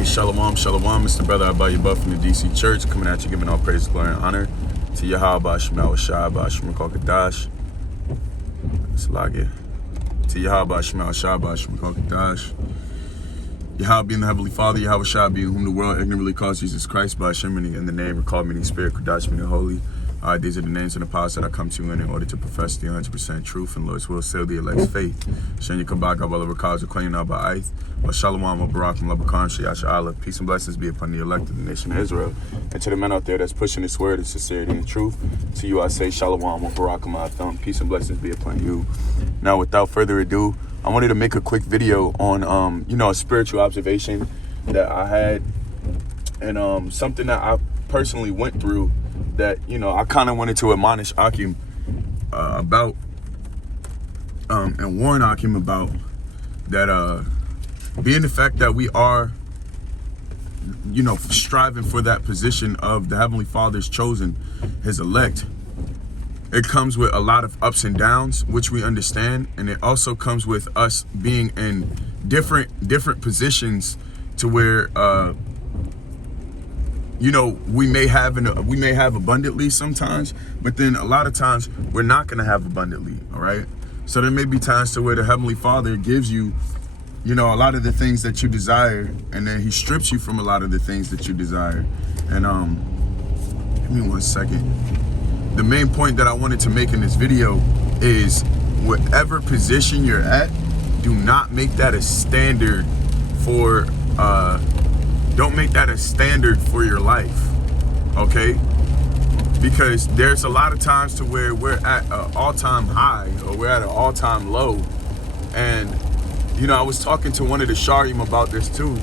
Hey, Shalom, Shalom. It's the brother Abayabah from the DC Church, coming at you, giving all praise, glory, and honor to Yahweh Shemel Shai, Bashim Kadash. Salagya. To Yahweh Shemel Shai, Bashim Kadash. Yahweh being the Heavenly Father, Yahweh Shai being whom the world ignorantly calls Jesus Christ, Bashim in the name, recall meaning Spirit, Kadash meaning holy. These are the names and the powers that I come to you in order to profess the 100% truth and Lord's will seal the elect's faith. Shenya Kabak Abala Rakaz Ukraine Abba Aith, Shalom Barakum Labakam Shayash Allah. Peace and blessings be upon the elect of the nation of Israel. And to the men out there that's pushing this word of sincerity and truth, to you I say Shalom Barakum Atham. Peace and blessings be upon you. Now, without further ado, I wanted to make a quick video on a spiritual observation that I had, and something that I personally went through that, I kind of wanted to admonish Akim about and warn Akim about, that being the fact that we are, striving for that position of the Heavenly Father's chosen, his elect, it comes with a lot of ups and downs, which we understand, and it also comes with us being in different positions to where we may have abundantly sometimes, but then a lot of times we're not going to have abundantly. All right. So there may be times to where the Heavenly Father gives you, a lot of the things that you desire, and then he strips you from a lot of the things that you desire. And give me 1 second. The main point that I wanted to make in this video is, whatever position you're at, do not make that a standard for don't make that a standard for your life, okay? Because there's a lot of times to where we're at an all-time high or we're at an all-time low. And, I was talking to one of the Sharim about this too,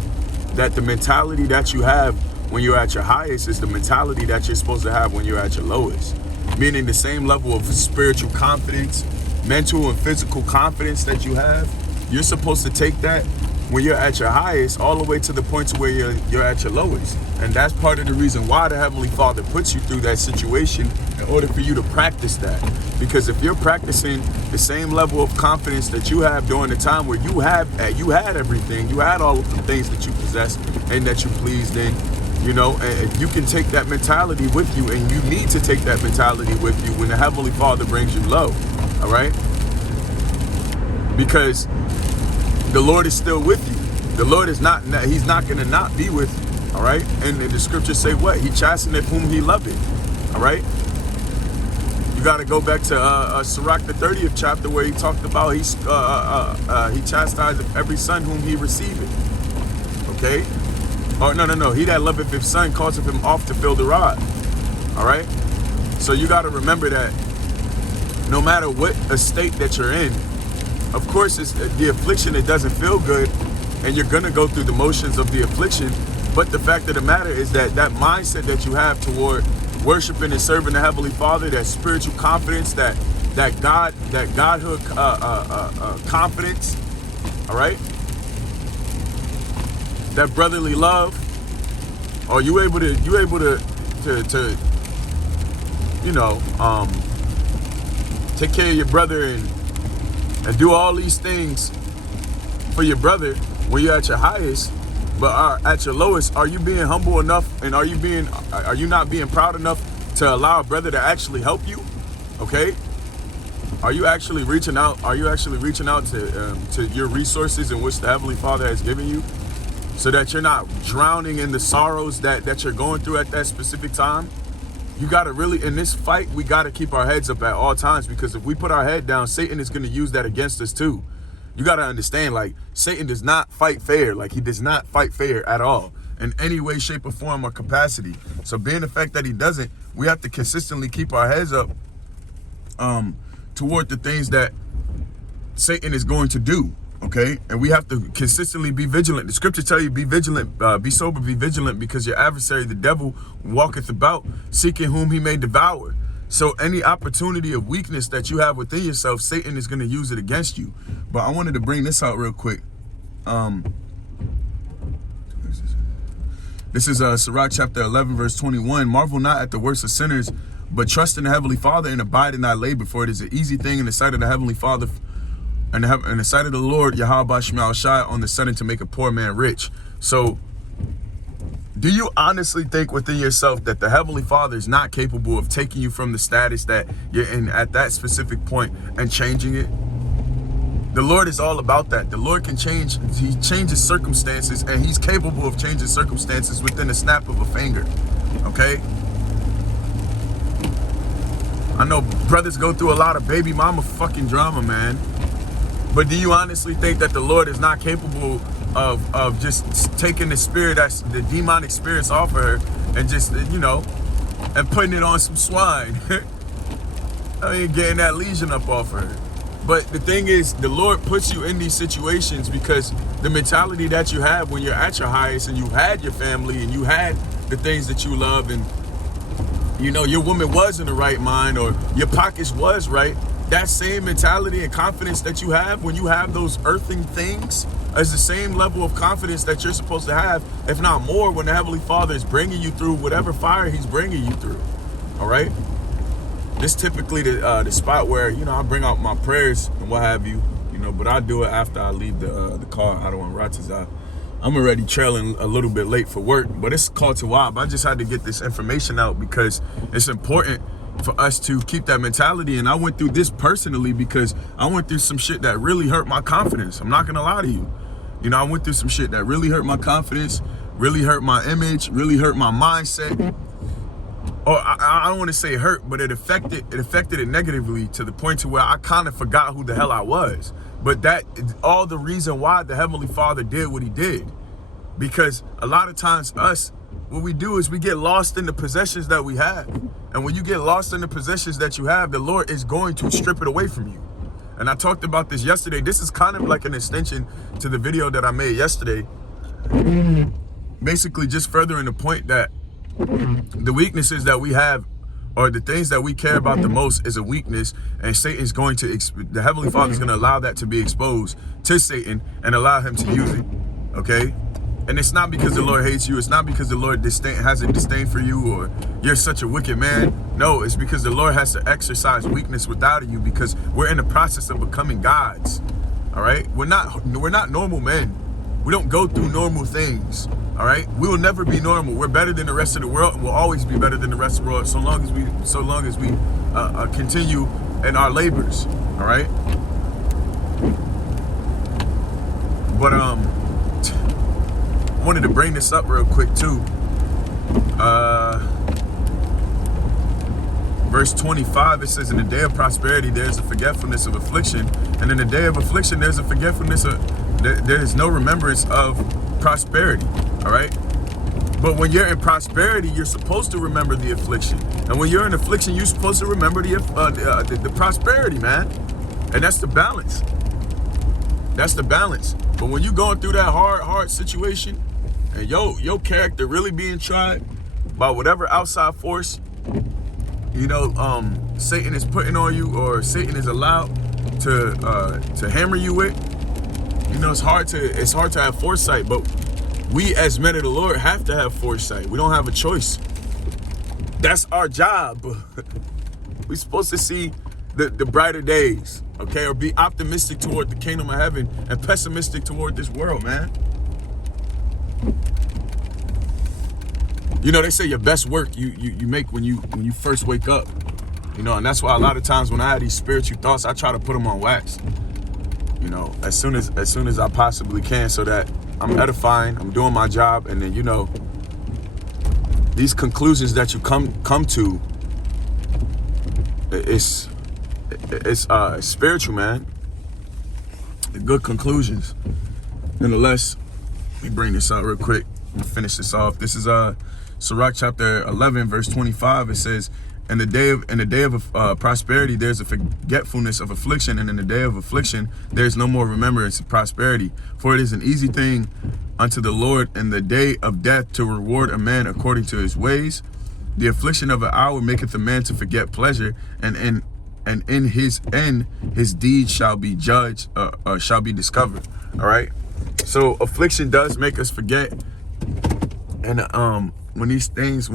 that the mentality that you have when you're at your highest is the mentality that you're supposed to have when you're at your lowest. Meaning the same level of spiritual confidence, mental and physical confidence that you have, you're supposed to take that when you're at your highest all the way to the point to where you're at your lowest. And that's part of the reason why the Heavenly Father puts you through that situation, in order for you to practice that. Because if you're practicing the same level of confidence that you have during the time where you had everything, you had all of the things that you possessed and that you pleased in, and if you can take that mentality with you, and you need to take that mentality with you when the Heavenly Father brings you low, all right? Because the Lord is still with you. The Lord is not, he's not going to not be with you, all right? And the scriptures say what? He chasteneth whom he loveth, all right? You got to go back to Sirach, the 30th chapter, where he talked about he chastiseth every son whom he receiveth, okay? Oh, no. He that loveth his son causeth him oft to fill the rod, all right? So you got to remember that no matter what estate that you're in, of course, it's the affliction, it doesn't feel good, and you're going to go through the motions of the affliction. But the fact of the matter is that mindset that you have toward worshiping and serving the Heavenly Father, that spiritual confidence, that Godhood confidence, all right? That brotherly love, are you able to take care of your brother and do all these things for your brother when you're at your highest, but at your lowest, are you being humble enough, and are you not being proud enough to allow a brother to actually help you? Okay? Are you actually reaching out? Are you actually reaching out to your resources in which the Heavenly Father has given you, so that you're not drowning in the sorrows that you're going through at that specific time? You got to really, in this fight, we got to keep our heads up at all times, because if we put our head down, Satan is going to use that against us too. You got to understand, like, Satan does not fight fair. Like, he does not fight fair at all in any way, shape, or form or capacity. So being the fact that he doesn't, we have to consistently keep our heads up toward the things that Satan is going to do. Okay, and we have to consistently be vigilant. The scriptures tell you, be vigilant, be sober, be vigilant, because your adversary, the devil, walketh about seeking whom he may devour. So any opportunity of weakness that you have within yourself, Satan is going to use it against you. But I wanted to bring this out real quick. This is Sirach chapter 11, verse 21. Marvel not at the works of sinners, but trust in the Heavenly Father and abide in thy labor, for it is an easy thing in the sight of the Heavenly Father, and in the sight of the Lord, Yahweh Shemel Shai, on the sudden to make a poor man rich. So Do you honestly think within yourself that the Heavenly Father is not capable of taking you from the status that you're in at that specific point and changing it? The Lord is all about that. The Lord can change. He changes circumstances, and he's capable of changing circumstances within a snap of a finger. Okay? I know brothers go through a lot of baby mama fucking drama, man. But do you honestly think that the Lord is not capable of just taking the spirit, that's the demonic spirits off of her, and just, you know, and putting it on some swine? I mean, getting that lesion up off her. But the thing is, the Lord puts you in these situations because the mentality that you have when you're at your highest and you had your family and you had the things that you love, and, you know, your woman was in the right mind or your pockets was right, that same mentality and confidence that you have when you have those earthing things is the same level of confidence that you're supposed to have, if not more, when the Heavenly Father is bringing you through whatever fire he's bringing you through. All right? This typically the spot where, you know, I bring out my prayers and what have you, you know, but I do it after I leave the car out on Ratazah. I'm already trailing a little bit late for work, but it's called to Wab. I just had to get this information out because it's important for us to keep that mentality. And I went through this personally because I went through some shit that really hurt my confidence. I'm not gonna lie to you. You know, I went through some shit that really hurt my confidence, really hurt my image, really hurt my mindset. Or I don't want to say hurt, but it affected it negatively to the point to where I kind of forgot who the hell I was. But that all the reason why the Heavenly Father did what he did. Because a lot of times what we do is we get lost in the possessions that we have. And when you get lost in the possessions that you have, the Lord is going to strip it away from you. And I talked about this yesterday. This is kind of like an extension to the video that I made yesterday. Basically just furthering the point that the weaknesses that we have, or the things that we care about the most, is a weakness, and Satan's going to, the Heavenly Father is going to allow that to be exposed to Satan and allow him to use it, okay? And it's not because the Lord hates you. It's not because the Lord has a disdain for you or you're such a wicked man. No, it's because the Lord has to exercise weakness without you, because we're in the process of becoming gods, all right? We're not normal men. We don't go through normal things. All right, we will never be normal. We're better than the rest of the world, and we'll always be better than the rest of the world, so long as we continue in our labors. All right. But I wanted to bring this up real quick too. Verse 25, it says, "In the day of prosperity, there's a forgetfulness of affliction, and in the day of affliction, there's a forgetfulness of there is no remembrance of prosperity." All right. But when you're in prosperity, you're supposed to remember the affliction. And when you're in affliction, you're supposed to remember the prosperity, man. And that's the balance. That's the balance. But when you're going through that hard situation, and your character really being tried by whatever outside force, you know, Satan is putting on you, or Satan is allowed to hammer you with, you know, it's hard to have foresight. But we as men of the Lord have to have foresight. We don't have a choice. That's our job. We're supposed to see the brighter days, okay? Or be optimistic toward the kingdom of heaven and pessimistic toward this world, man. You know, they say your best work you make when you first wake up. You know, and that's why a lot of times when I have these spiritual thoughts, I try to put them on wax. You know, as soon as I possibly can, so that I'm edifying, I'm doing my job, and then, you know, these conclusions that you come to, it's spiritual, man. Good conclusions. Nonetheless, let me bring this out real quick and finish this off. This is Sirach chapter 11, verse 25. It says, "In the day of prosperity, there's a forgetfulness of affliction, and in the day of affliction, there's no more remembrance of prosperity. For it is an easy thing unto the Lord in the day of death to reward a man according to his ways. The affliction of an hour maketh a man to forget pleasure, and in his end his deeds shall be judged, shall be discovered." All right. So affliction does make us forget, and when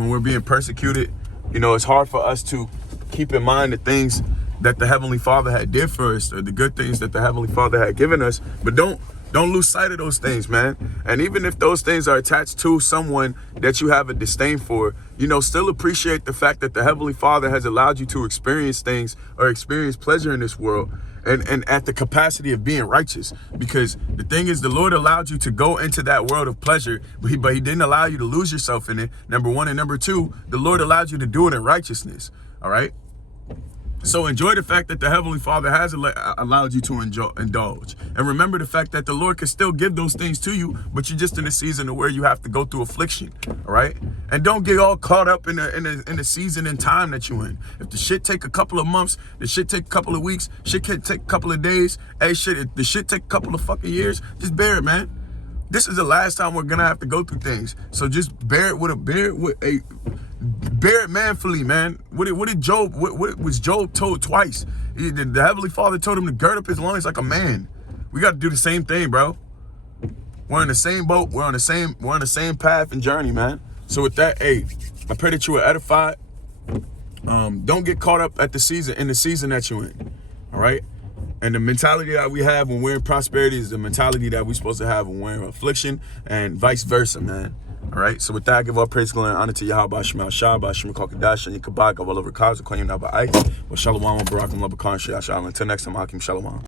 we're being persecuted, you know, it's hard for us to keep in mind the things that the Heavenly Father had did for us, or the good things that the Heavenly Father had given us. But don't Don't lose sight of those things, man. And even if those things are attached to someone that you have a disdain for, you know, still appreciate the fact that the Heavenly Father has allowed you to experience things or experience pleasure in this world, and at the capacity of being righteous. Because the thing is, the Lord allowed you to go into that world of pleasure, but he didn't allow you to lose yourself in it, number one. And number two, the Lord allowed you to do it in righteousness, all right? So enjoy the fact that the Heavenly Father has allowed you to indulge. And remember the fact that the Lord can still give those things to you, but you're just in a season of where you have to go through affliction, all right? And don't get all caught up in the season and time that you're in. If the shit take a couple of months, the shit take a couple of weeks, shit can take a couple of days, hey, shit, if the shit take a couple of fucking years, just bear it, man. This is the last time we're gonna have to go through things. So just bear it manfully, man. What was Job told twice? The Heavenly Father told him to gird up his loins like a man. We got to do the same thing, bro. We're in the same boat. We're on the same path and journey, man. So with that, hey, I pray that you are edified. Don't get caught up at the season that you're in. All right. And the mentality that we have when we're in prosperity is the mentality that we're supposed to have when we're in affliction, and vice versa, man. All right. So with that, I give all praise, glory, and honor to Yahweh Shema Shah, Bashim Kokadash, and Yakabak, of all over cars, and Koyim Naba Ike, with Shalom, Barakum, Labakan, Shah. Until next time, Hakim Shalom.